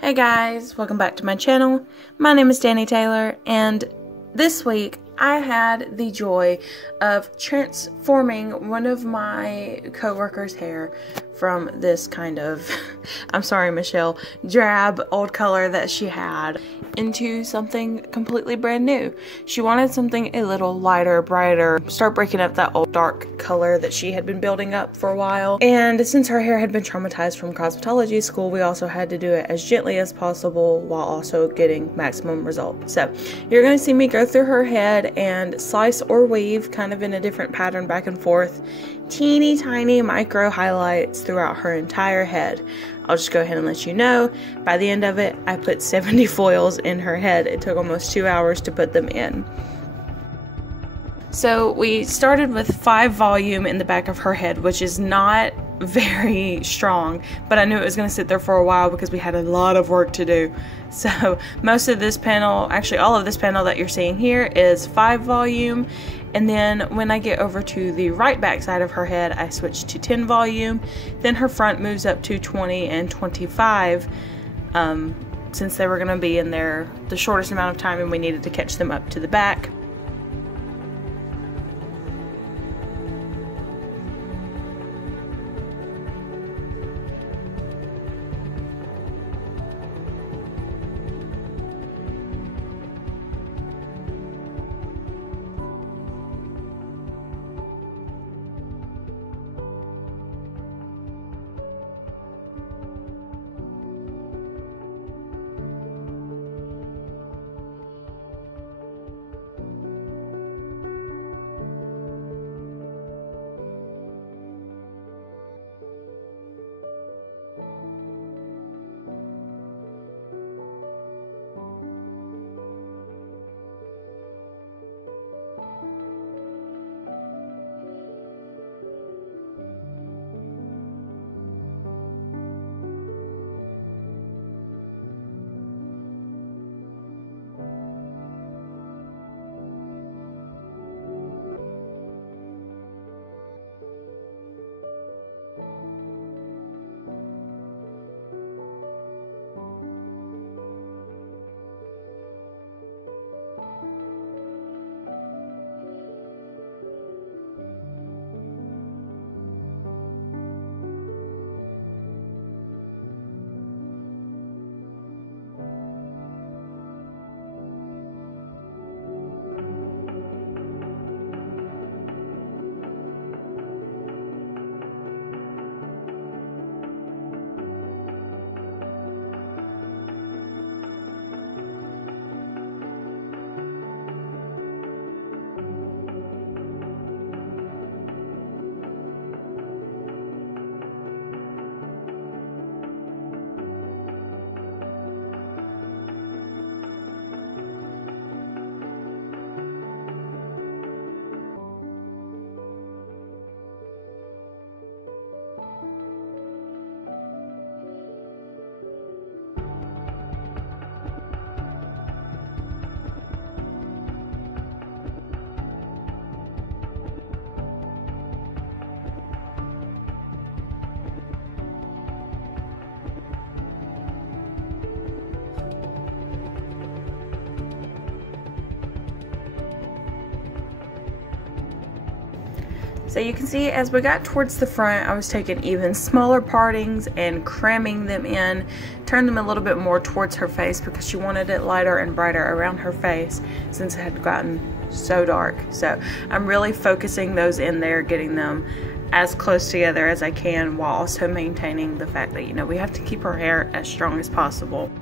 Hey guys, welcome back to my channel. My name is Danny Taylor, and this week I had the joy of transforming one of my co-workers' hair from this kind of, I'm sorry Michelle, drab old color that she had into something completely brand new. She wanted something a little lighter, brighter, start breaking up that old dark color that she had been building up for a while. And since her hair had been traumatized from cosmetology school, we also had to do it as gently as possible while also getting maximum result. So you're going to see me go through her head and slice or weave kind of in a different pattern back and forth. Teeny tiny micro highlights throughout her entire head. I'll just go ahead and let you know, by the end of it, I put 70 foils in her head. It took almost 2 hours to put them in. So we started with 5 volume in the back of her head, which is not very strong, but I knew it was going to sit there for a while because we had a lot of work to do. So most of this panel, actually all of this panel that you're seeing here is 5 volume, and then when I get over to the right back side of her head, I switch to 10 volume. Then her front moves up to 20 and 25 since they were going to be in there the shortest amount of time and we needed to catch them up to the back. So you can see as we got towards the front, I was taking even smaller partings and cramming them in, turned them a little bit more towards her face because she wanted it lighter and brighter around her face since it had gotten so dark. So I'm really focusing those in there, getting them as close together as I can while also maintaining the fact that, you know, we have to keep her hair as strong as possible.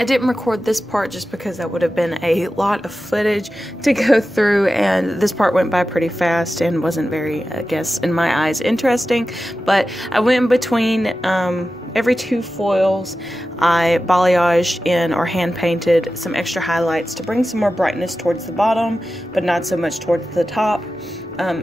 I didn't record this part just because that would have been a lot of footage to go through, and this part went by pretty fast and wasn't very, I guess, in my eyes, interesting. But I went in between every 2 foils. I balayaged in or hand painted some extra highlights to bring some more brightness towards the bottom, but not so much towards the top.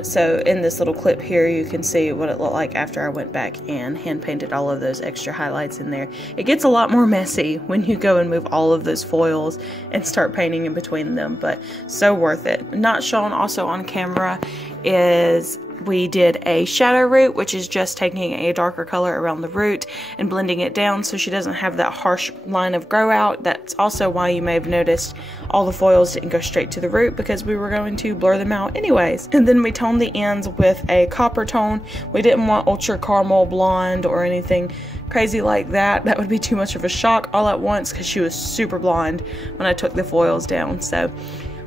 So in this little clip here, you can see what it looked like after I went back and hand painted all of those extra highlights in there. It gets a lot more messy when you go and move all of those foils and start painting in between them, but so worth it. Not shown also on camera is we did a shadow root, which is just taking a darker color around the root and blending it down so she doesn't have that harsh line of grow out. That's also why you may have noticed all the foils didn't go straight to the root, because we were going to blur them out anyways. And then we toned the ends with a copper tone. We didn't want ultra caramel blonde or anything crazy like that. That would be too much of a shock all at once, because she was super blonde when I took the foils down. So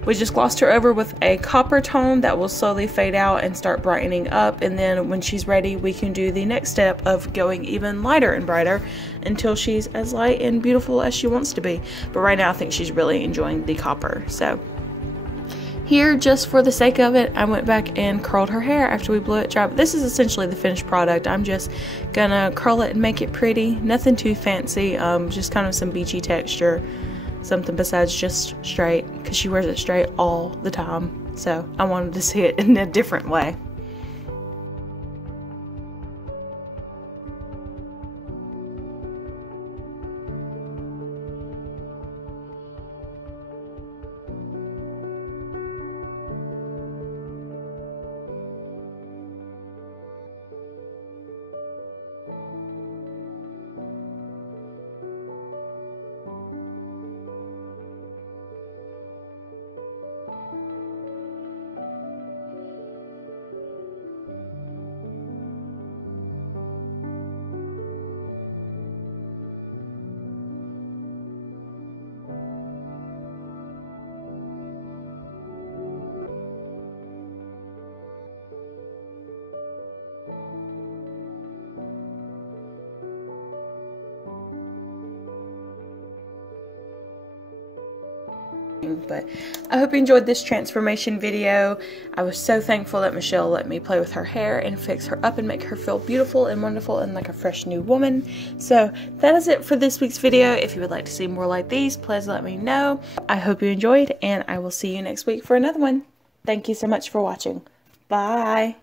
we just glossed her over with a copper tone that will slowly fade out and start brightening up, and then when she's ready we can do the next step of going even lighter and brighter until she's as light and beautiful as she wants to be. But right now I think she's really enjoying the copper. So here, just for the sake of it, I went back and curled her hair after we blew it dry. But this is essentially the finished product. I'm just gonna curl it and make it pretty. Nothing too fancy, just kind of some beachy texture. Something besides just straight, because she wears it straight all the time. So I wanted to see it in a different way. But I hope you enjoyed this transformation video. I was so thankful that Michelle let me play with her hair and fix her up and make her feel beautiful and wonderful and like a fresh new woman. So that is it for this week's video. If you would like to see more like these, please let me know. I hope you enjoyed, and I will see you next week for another one. Thank you so much for watching. Bye.